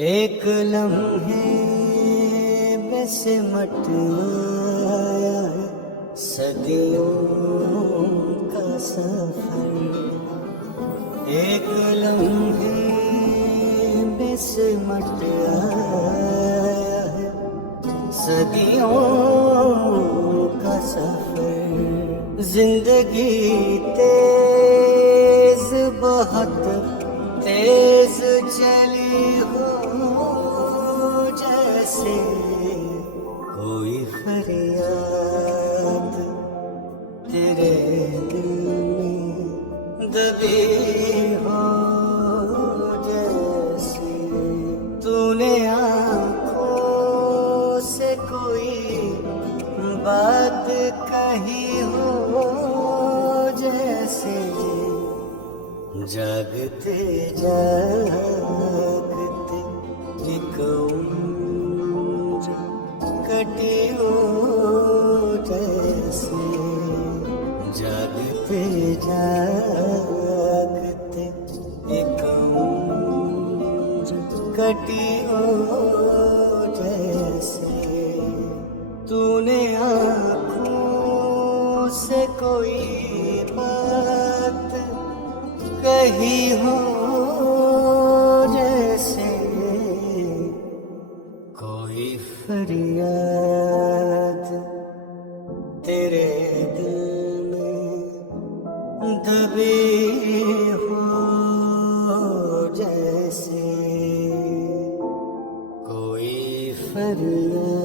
एक लम्हे में सिमट आया है सदियों का सफर। एक लम्हे में सिमट आया है सदियों का सफर। जिंदगी तेज बहुत तेज चली हो, जैसे कोई फरियाद तेरे दिल में दबी हो। जैसे तूने आँखों से कोई बात कही हो, जैसे जागते जागते एक उम्र कटी हो। जैसे जागते जागते एक उम्र कटी हो। जैसे तूने आँखों से कोई बात कही हो, जैसे कोई फरियाद तेरे दिल में दबी हो। जैसे कोई फरियाद